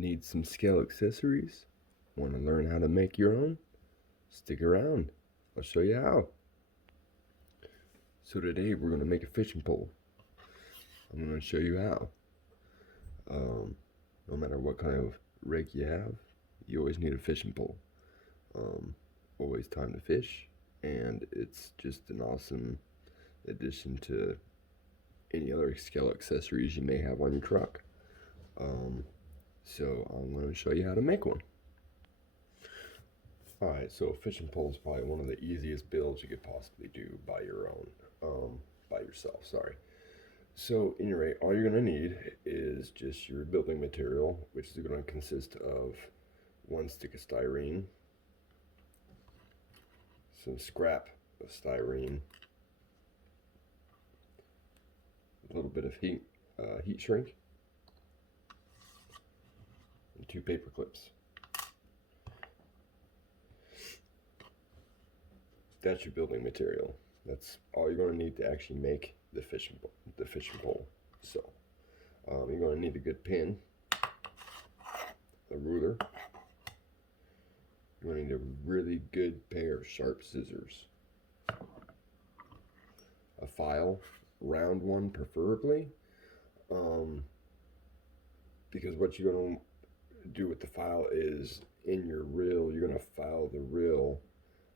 Need some scale accessories? Want to learn how to make your own? Stick around. I'll show you how. So today we're going to make a fishing pole. I'm going to show you how. No matter what kind of rig you have, you always need a fishing pole. Always time to fish, and it's just an awesome addition to any other scale accessories you may have on your truck. So I'm going to show you how to make one. Alright, so a fishing pole is probably one of the easiest builds you could possibly do by yourself, sorry. So anyway, all you're going to need is just your building material, which is going to consist of 1 stick of styrene, some scrap of styrene, a little bit of heat shrink, and 2 paper clips. That's your building material. That's all you're going to need to actually make the fishing pole. So you're going to need a good pin, a ruler. You're going to need a really good pair of sharp scissors, a file, round one preferably, because what you're going to do with the file is in your reel, you're going to file the reel,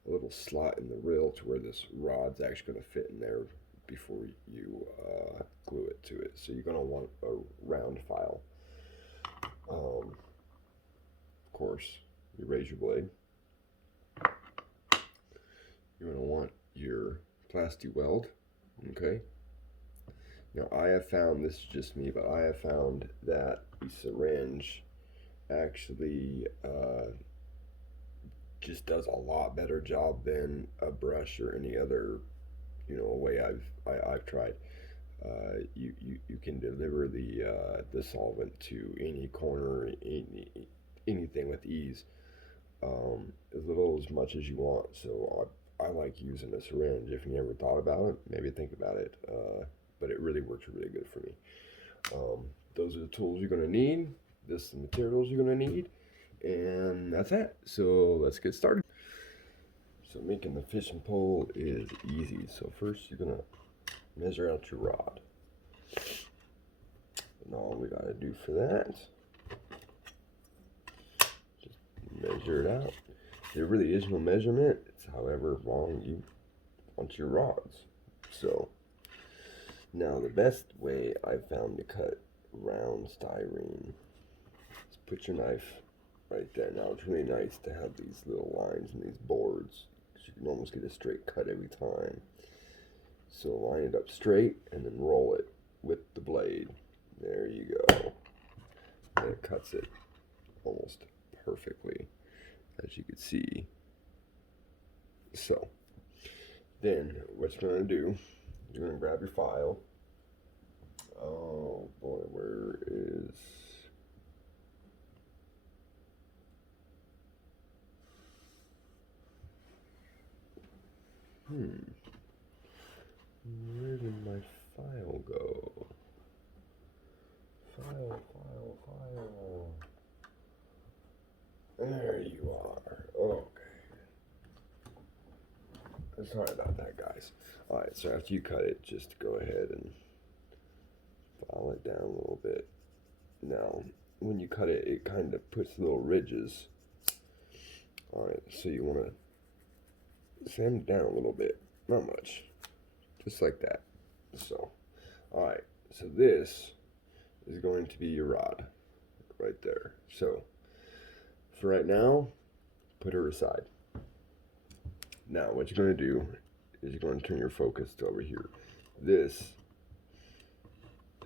a little slot in the reel to where this rod's actually going to fit in there before you glue it to it. So you're going to want a round file. Of course, your razor blade. You're going to want your plasti weld. Okay. Now I have found, this is just me, but I have found that the syringe actually just does a lot better job than a brush or any other, way I've tried. You can deliver the solvent to any corner, anything with ease, as little as much as you want. So I like using a syringe. If you never thought about it, maybe think about it. But it really works really good for me. Those are the tools you're going to need. This is the materials you're going to need. And that's it. So let's get started. So making the fishing pole is easy. So first you're going to measure out your rod. And all we got to do for that, just measure it out. There really is no measurement. It's however long you want your rods. So now the best way I've found to cut round styrene is put your knife right there. Now it's really nice to have these little lines and these boards, because you can almost get a straight cut every time. So line it up straight and then roll it with the blade. There you go. And it cuts it almost perfectly, as you can see. So then what you're going to do, you're going to grab your file. Oh boy, where is... Where did my file go? File. There you are. Okay. Sorry about that, guys. Alright, so after you cut it, just go ahead and file it down a little bit. Now, when you cut it, it kind of puts little ridges. Alright, so you want to sand it down a little bit. Not much. Just like that. So, alright, so this is going to be your rod right there. So, for right now, put her aside. Now, what you're going to do is you're going to turn your focus to over here. This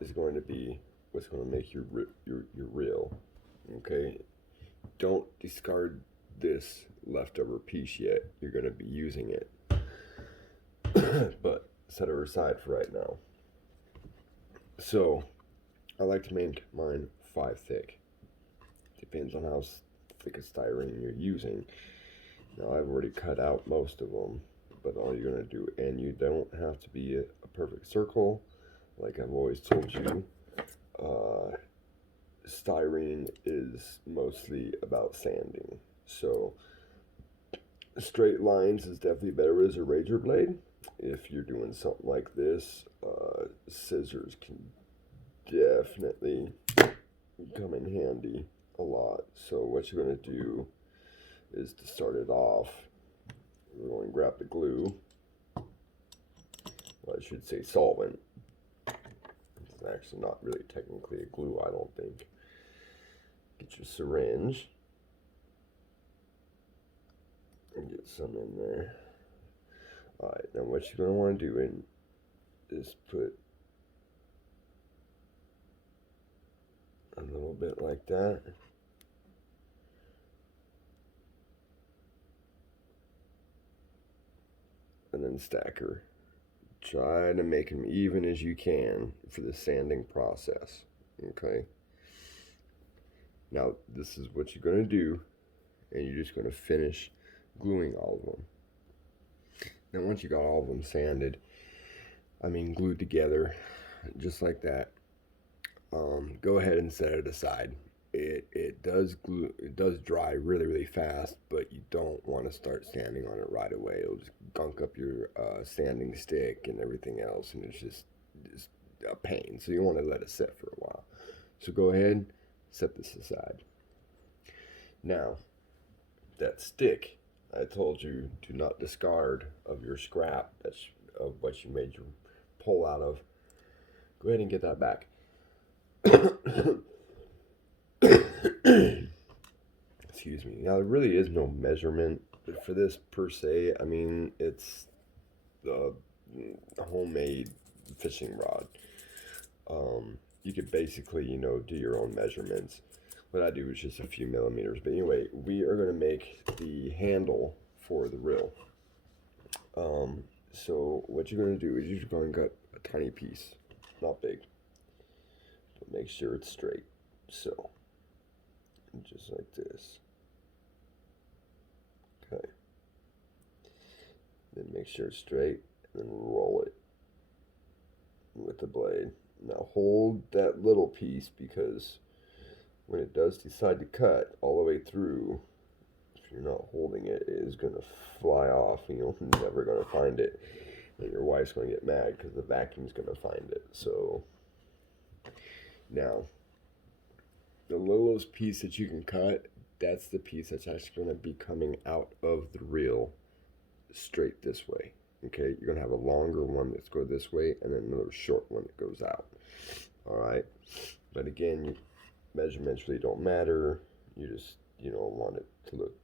is going to be what's going to make your reel. Okay? Don't discard this leftover piece yet. You're going to be using it. But set her aside for right now. So, I like to make mine 5 thick. Depends on how thick a styrene you're using. Now I've already cut out most of them, but all you're going to do, and you don't have to be a perfect circle, like I've always told you. styrene is mostly about sanding. So straight lines is definitely better as a razor blade. If you're doing something like this, scissors can definitely come in handy a lot. So what you're going to do is, to start it off, we're going to grab the glue. Well, I should say solvent. It's actually not really technically a glue, I don't think. Get your syringe and get some in there. Alright, now what you're going to want to do is put a little bit like that. And then stack her. Try to make them even as you can for the sanding process. Okay? Now, this is what you're going to do, and you're just going to finish gluing all of them. Now, once you got all of them sanded, glued together, just like that, go ahead and set it aside. It does dry really, really fast, but you don't want to start sanding on it right away. It'll just gunk up your sanding stick and everything else, and it's just a pain. So you want to let it sit for a while. So go ahead, set this aside. Now, that stick I told you to not discard of your scrap, that's of what you made your pole out of. Go ahead and get that back. Excuse me. Now, there really is no measurement for this per se. It's the homemade fishing rod. You could basically, do your own measurements. What I do is just a few millimeters. But anyway, we are going to make the handle for the reel. So what you're going to do is you're going to cut a tiny piece, not big, but make sure it's straight. So, just like this. Okay. Then make sure it's straight, and then roll it with the blade. Now hold that little piece, because when it does decide to cut all the way through, if you're not holding it, it is going to fly off, and you're never going to find it. And your wife's going to get mad because the vacuum's going to find it. So now, the littlest piece that you can cut, that's the piece that's actually going to be coming out of the reel straight this way. Okay, you're going to have a longer one that's go this way, and then another short one that goes out. All right, but again, measurements really don't matter. You just, want it to look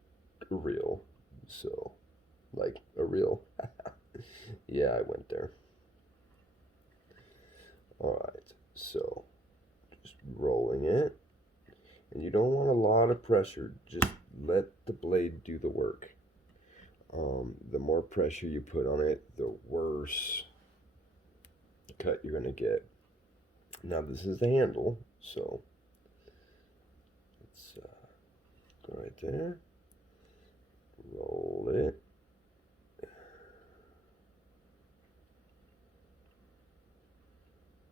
real. So, like a reel. Yeah, I went there. All right, so just rolling it. And you don't want a lot of pressure. Just let the blade do the work. The more pressure you put on it, the worse cut you're going to get. Now, this is the handle, so let's go right there. Roll it.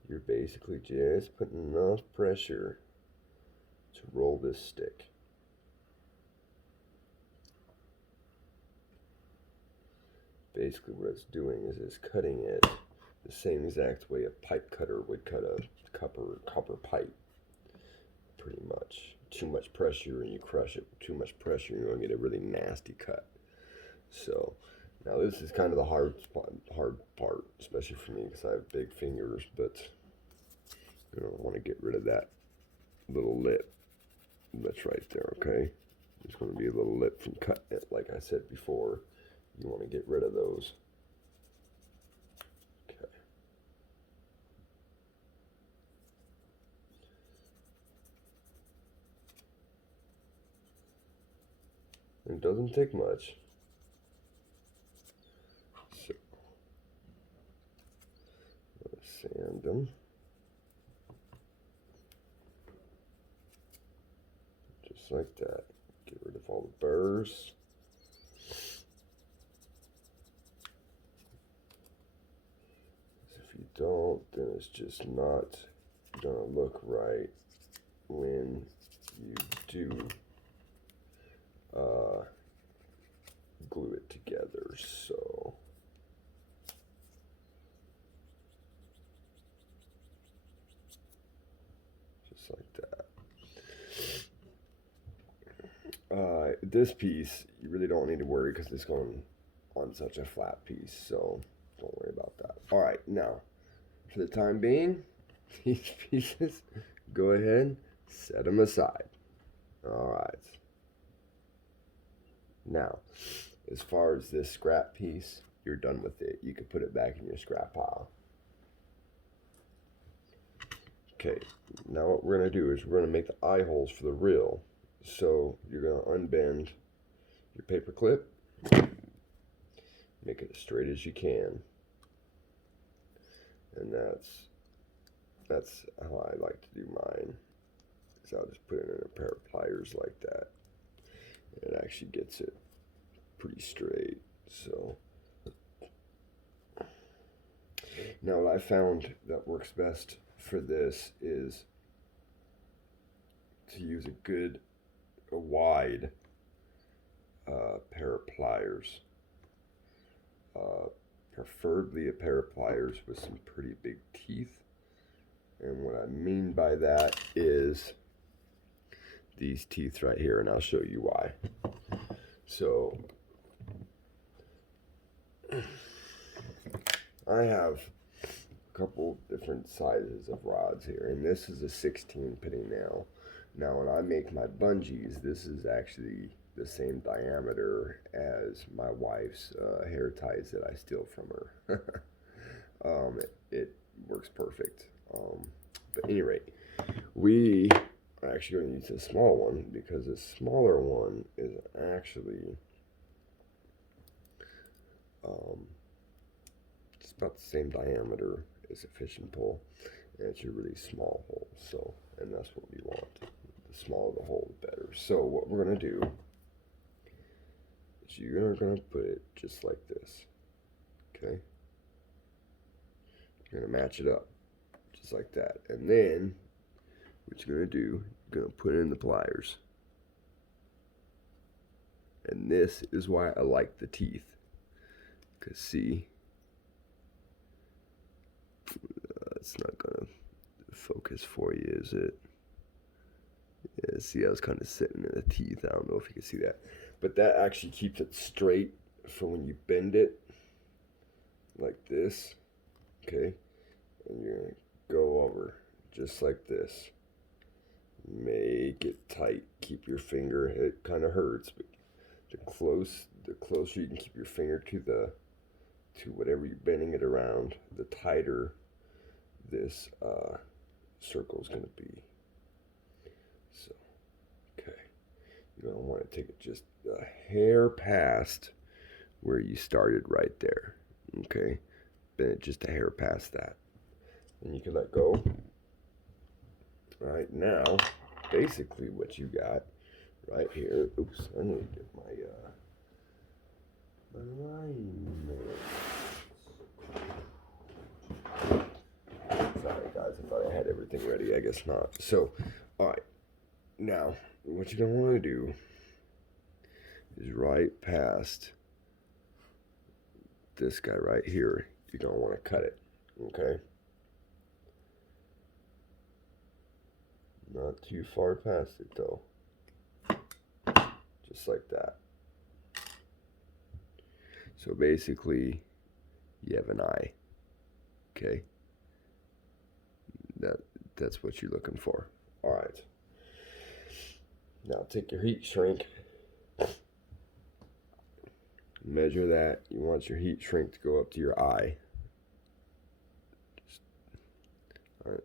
You're basically just putting enough pressure to roll this stick. Basically what it's doing is it's cutting it the same exact way a pipe cutter would cut a copper pipe. Pretty much. Too much pressure and you crush it. Too much pressure and you're going to get a really nasty cut. So now this is kind of the hard part, especially for me because I have big fingers, but you don't want to get rid of that little lip that's right there, okay? There's going to be a little lip from cutting it, like I said before. You want to get rid of those. Okay. It doesn't take much. So, let's sand them. Just like that. Get rid of all the burrs. If you don't, then it's just not gonna look right when This piece, you really don't need to worry because it's going on such a flat piece, so don't worry about that. All right, now, for the time being, these pieces, go ahead, set them aside. All right. Now, as far as this scrap piece, you're done with it. You can put it back in your scrap pile. Okay, now what we're going to do is we're going to make the eye holes for the reel. So you're going to unbend your paper clip, make it as straight as you can, and that's how I like to do mine. So I'll just put it in a pair of pliers like that, and it actually gets it pretty straight. So now what I found that works best for this is to use a wide pair of pliers, preferably a pair of pliers with some pretty big teeth. And what I mean by that is these teeth right here, and I'll show you why. So I have a couple different sizes of rods here, and this is a 16 penny nail. Now when I make my bungees, this is actually the same diameter as my wife's hair ties that I steal from her. It works perfect. But at any rate, we are actually going to use a small one because the smaller one is actually it's about the same diameter as a fishing pole, and it's a really small hole. So, and that's what we want. The smaller the hole, the better. So what we're going to do is you're going to put it just like this. Okay? You're going to match it up just like that. And then what you're going to do, you're going to put in the pliers. And this is why I like the teeth. Because see, it's not going to focus for you, is it? Yeah, see, I was kind of sitting in the teeth. I don't know if you can see that. But that actually keeps it straight for when you bend it like this. Okay? And you're going to go over just like this. Make it tight. Keep your finger, it kind of hurts, but the closer you can keep your finger to whatever you're bending it around, the tighter this circle is going to be. So, okay, you're going to want to take it just a hair past where you started right there. Okay, bend it just a hair past that, and you can let go. All right, now basically what you got right here. Oops, I need to get my alignment. Sorry guys, I thought I had everything ready. I guess not. So, all right, now what you're gonna want to do is right past this guy right here. You're gonna want to cut it. Okay. Not too far past it though. Just like that. So basically, you have an eye. Okay? That's what you're looking for. Alright. Now take your heat shrink. Measure that. You want your heat shrink to go up to your eye. Alright.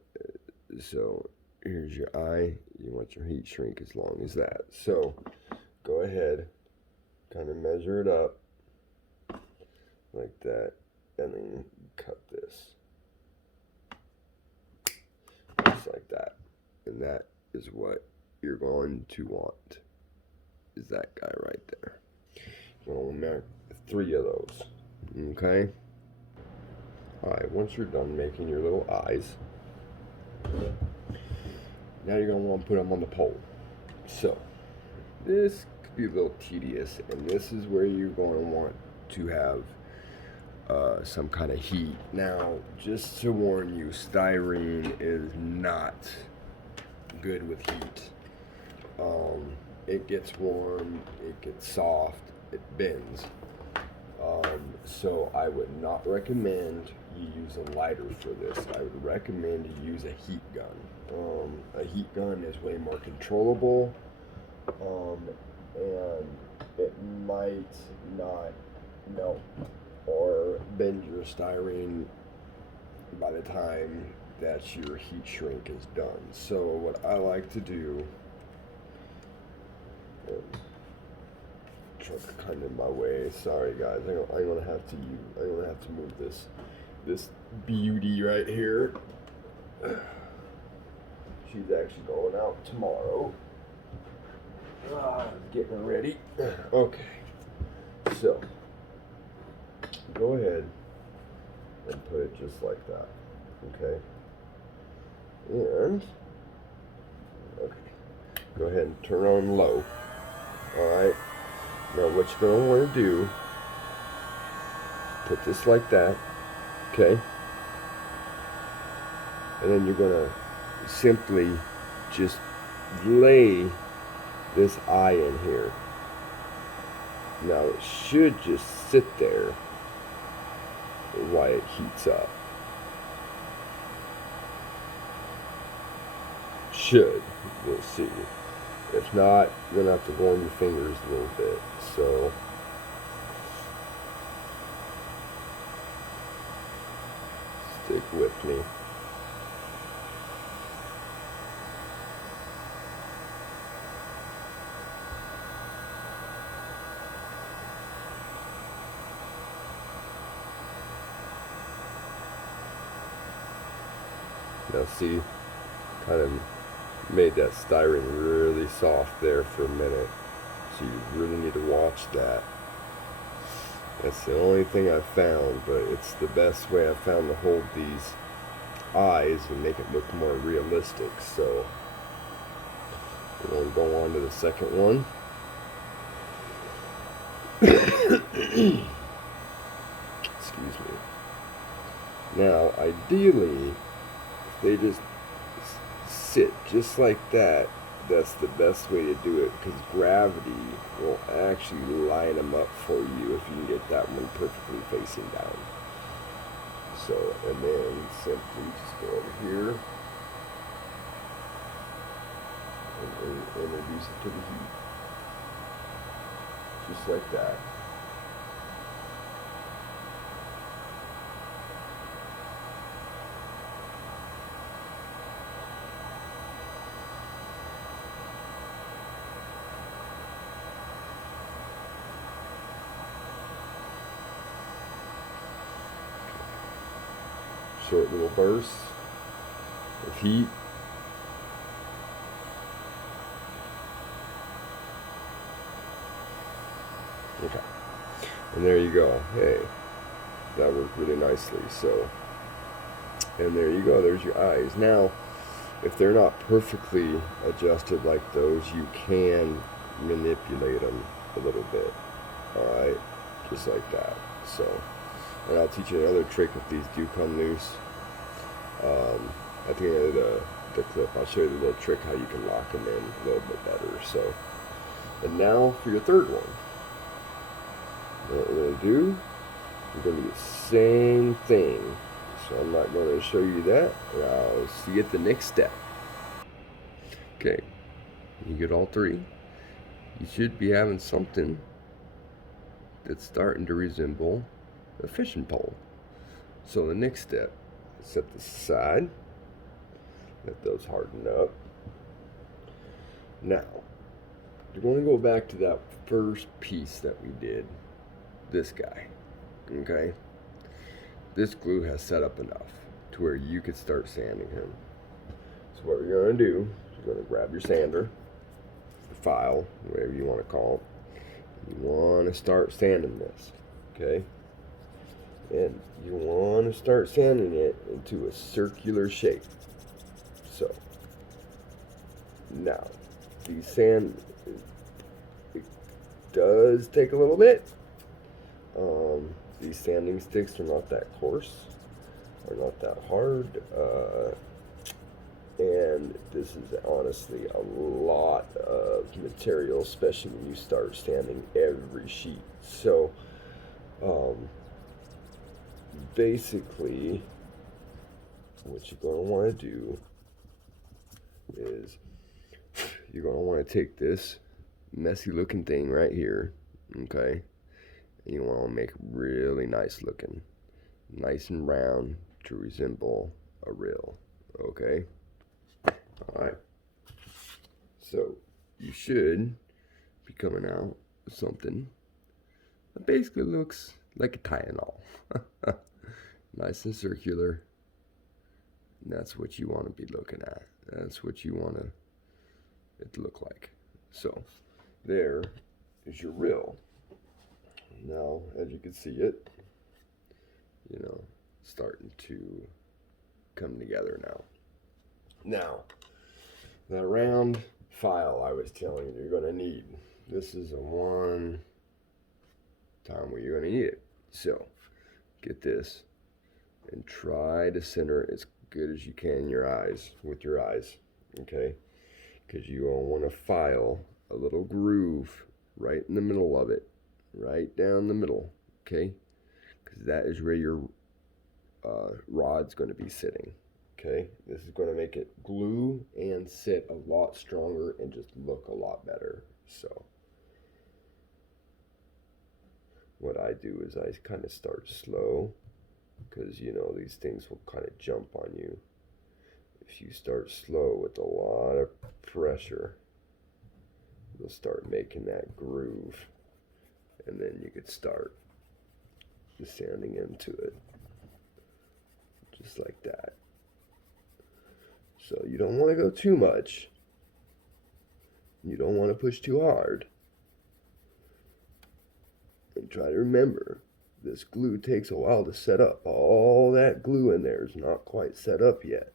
So here's your eye. You want your heat shrink as long as that. So go ahead, kind of measure it up like that, and then cut this just like that. And that is what you're going to want, is that guy right there. You're going to make 3 of those. Okay? Alright, once you're done making your little eyes, now you're going to want to put them on the pole. So, this could be a little tedious, and this is where you're going to want to have some kind of heat. Now, just to warn you, styrene is not good with heat. It gets warm, it gets soft, it bends. So I would not recommend you use a lighter for this. I would recommend you use a heat gun. A heat gun is way more controllable, and it might not melt or bend your styrene by the time that your heat shrink is done. So what I like to do, truck kind of in my way. Sorry guys, I'm gonna have to move this beauty right here. She's actually going out tomorrow. Getting her ready. Okay, so go ahead and put it just like that. Okay, and okay, go ahead and turn on low. All right. Now what you're going to want to do, put this like that, okay? And then you're going to simply just lay this eye in here. Now it should just sit there while it heats up. Should. We'll see. If not, you're going to have to warm your fingers a little bit. So, stick with me. Now see, kind of made that styrene really soft there for a minute. So you really need to watch that. That's the only thing I've found, but it's the best way I've found to hold these eyes and make it look more realistic. So we're going to go on to the second one. Excuse me. Now, ideally, if they just sit just like that, that's the best way to do it, because gravity will actually line them up for you if you can get that one perfectly facing down. So, and then simply just go over here and introduce it to the heat. Just like that. Short little bursts of heat. Okay, and there you go. Hey, that worked really nicely. So, and there you go. There's your eyes. Now, if they're not perfectly adjusted like those, you can manipulate them a little bit. All right, just like that. So. And I'll teach you another trick if these do come loose. At the end of the clip, I'll show you the little trick how you can lock them in a little bit better. So, and now for your third one. What we're going to do, we're going to do the same thing. So I'm not going to show you that. I'll see you at the next step. Okay, you get all three. You should be having something that's starting to resemble a fishing pole. So the next step, set this aside, let those harden up. Now, you're going to go back to that first piece that we did, this guy, okay? This glue has set up enough to where you could start sanding him. So what you're going to do, you're going to grab your sander, file, whatever you want to call it. You want to start sanding this, okay? And you want to start sanding it into a circular shape. So now, the sand, it does take a little bit. These sanding sticks are not that coarse or not that hard. And this is honestly a lot of material, especially when you start sanding every sheet. So um, basically, what you're going to want to do is you're going to want to take this messy looking thing right here, okay, and you want to make it really nice looking, nice and round to resemble a rill, okay? All right. So you should be coming out with something that basically looks like a Tylenol. Nice and circular. And that's what you want to be looking at. That's what you want it to look like. So there is your rill. Now, as you can see it, starting to come together now. Now, that round file I was telling you you're going to need. This is a one time where you're going to need it. So, get this and try to center it as good as you can with your eyes, okay? Because you all want to file a little groove right in the middle of it, right down the middle, okay? Because that is where your rod's going to be sitting, okay? This is going to make it glue and sit a lot stronger and just look a lot better. So what I do is I kind of start slow, because these things will kind of jump on you. If you start slow with a lot of pressure, you'll start making that groove, and then you could start sanding into it just like that. So you don't want to go too much, you don't want to push too hard, and try to remember this glue takes a while to set up. All that glue in there is not quite set up yet.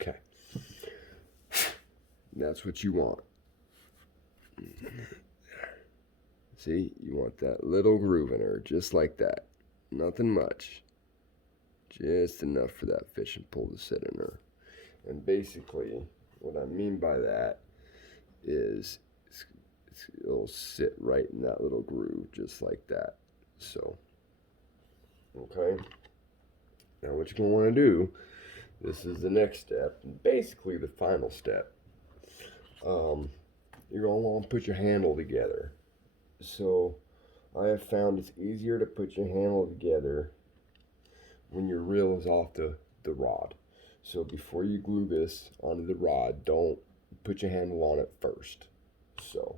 Okay. That's what you want. See, you want that little groove in her, just like that. Nothing much. Just enough for that fishing pole to sit in her. And basically, what I mean by that is it'll sit right in that little groove, just like that. So, okay. Now what you're going to want to do, this is the next step, and basically the final step. You're going to want to put your handle together. So I have found it's easier to put your handle together when your reel is off the rod. So before you glue this onto the rod, don't put your handle on it first. So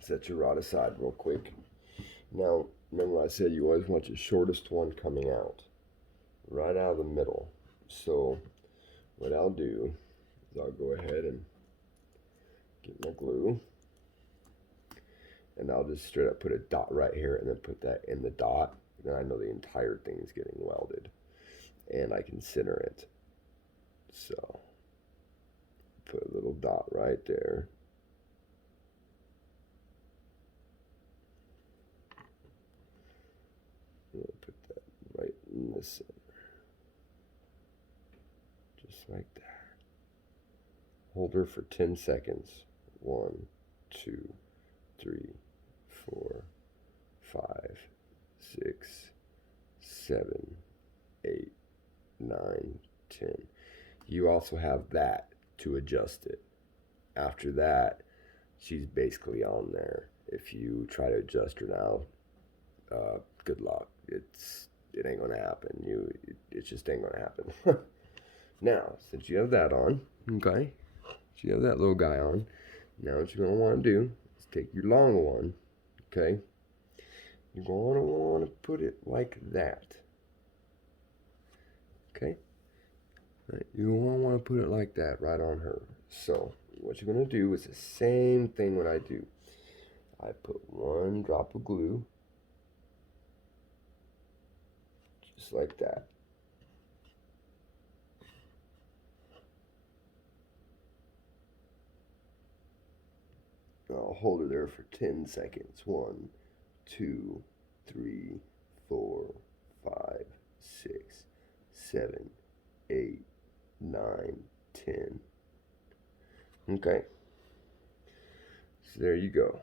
set your rod aside real quick. Now remember I said you always want your shortest one coming out, right out of the middle. So what I'll do is I'll go ahead and get my glue, and I'll just straight up put a dot right here and then put that in the dot. Then I know the entire thing is getting welded, and I can center it. So put a little dot right there. I'm gonna put that right in the center, just like that. Hold her for 10 seconds. 1, 2, 3, 4, 5, 6, 7, 8, 9, 10. You also have that to adjust it. After that, she's basically on there. If you try to adjust her now, good luck. It ain't gonna happen. It just ain't gonna happen. Now, since you have that on, okay, so you have that little guy on. Now what you're gonna want to do is take your long one, okay? You're gonna want to put it like that, okay? Right, you want to put it like that right on her. So what you're gonna do is the same thing what I do. I put 1 drop of glue, just like that. I'll hold her there for 10 seconds. 1, 2, 3, 4, 5, 6, 7, 8, 9, 10. Okay. So there you go.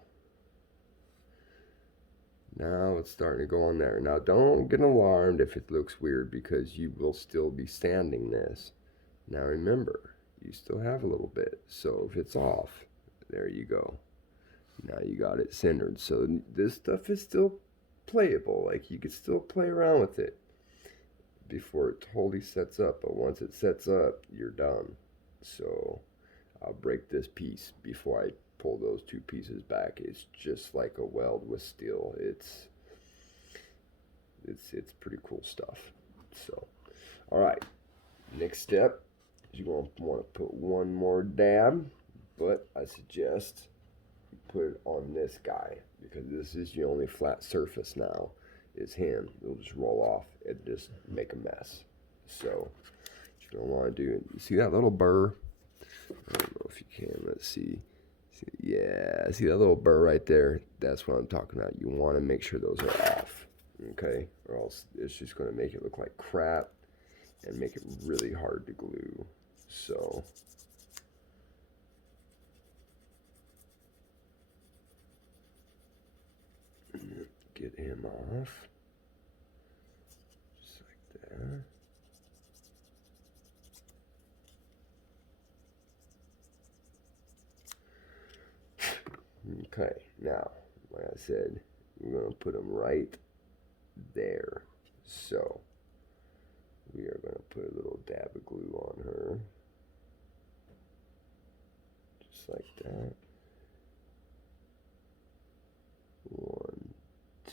Now it's starting to go on there. Now don't get alarmed if it looks weird because you will still be sanding this. Now remember, you still have a little bit. So if it's off, there you go. Now you got it centered. So this stuff is still playable. Like you can still play around with it before it totally sets up. But once it sets up, you're done. So I'll break this piece before I pull those two pieces back. It's just like a weld with steel. It's pretty cool stuff. So, all right. Next step is you're going to want to put one more dab, but I suggest you put it on this guy because this is the only flat surface now. Is him. It'll just roll off and just make a mess. So, what you're going to want to do, you see that little burr? I don't know if you can. Let's see. Yeah, see that little burr right there? That's what I'm talking about. You want to make sure those are off, okay? Or else it's just going to make it look like crap and make it really hard to glue. So, get him off. Just like that. Okay, now, like I said, we're going to put them right there. So, we are going to put a little dab of glue on her. Just like that. 1,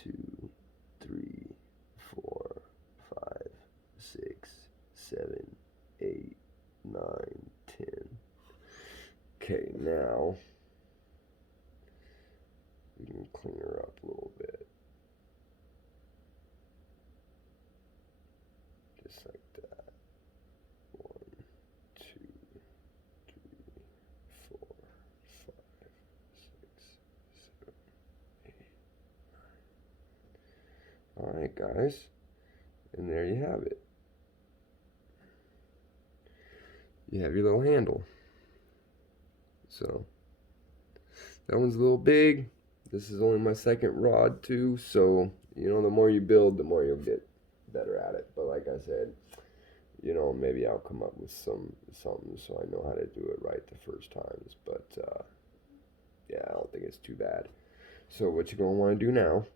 2, 3, 4, 5, 6, 7, 8, 9, 10. Okay, now we can clean her up a little bit. Just like that. 1, 2, 3, 4, 5, 6, 7, 8, 9. Alright, guys. And there you have it. You have your little handle. So, that one's a little big. This is only my second rod too, so the more you build, the more you'll get better at it. But like I said, maybe I'll come up with something so I know how to do it right the first times. But yeah, I don't think it's too bad. So what you're gonna want to do now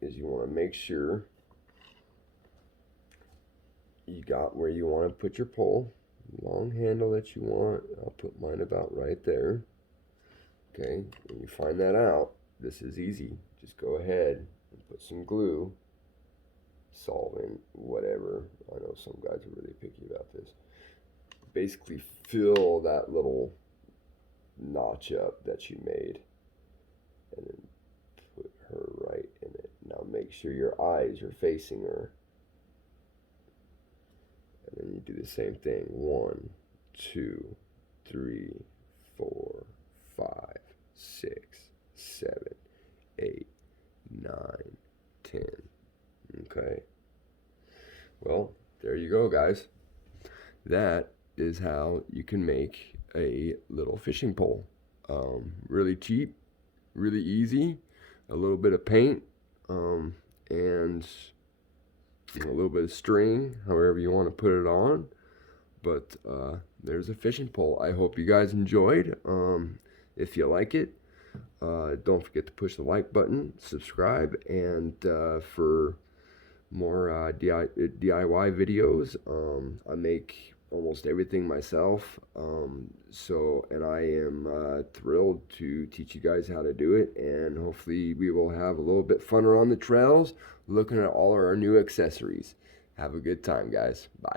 is you want to make sure you got where you want to put your pole, long handle that you want. I'll put mine about right there. Okay, when you find that out, this is easy. Just go ahead and put some glue, solvent, whatever. I know some guys are really picky about this. Basically fill that little notch up that you made and then put her right in it. Now make sure your eyes are facing her. And then you do the same thing. 1, 2, 3, 4, 5, 6, 7, 8, 9, 10. Okay. Well, there you go, guys. That is how you can make a little fishing pole. Really cheap, really easy, a little bit of paint, and a little bit of string, however you want to put it on. But there's a fishing pole. I hope you guys enjoyed. If you like it, don't forget to push the like button, subscribe, and for more DIY videos, I make almost everything myself. And I am thrilled to teach you guys how to do it, and hopefully we will have a little bit funner on the trails looking at all of our new accessories. Have a good time, guys. Bye.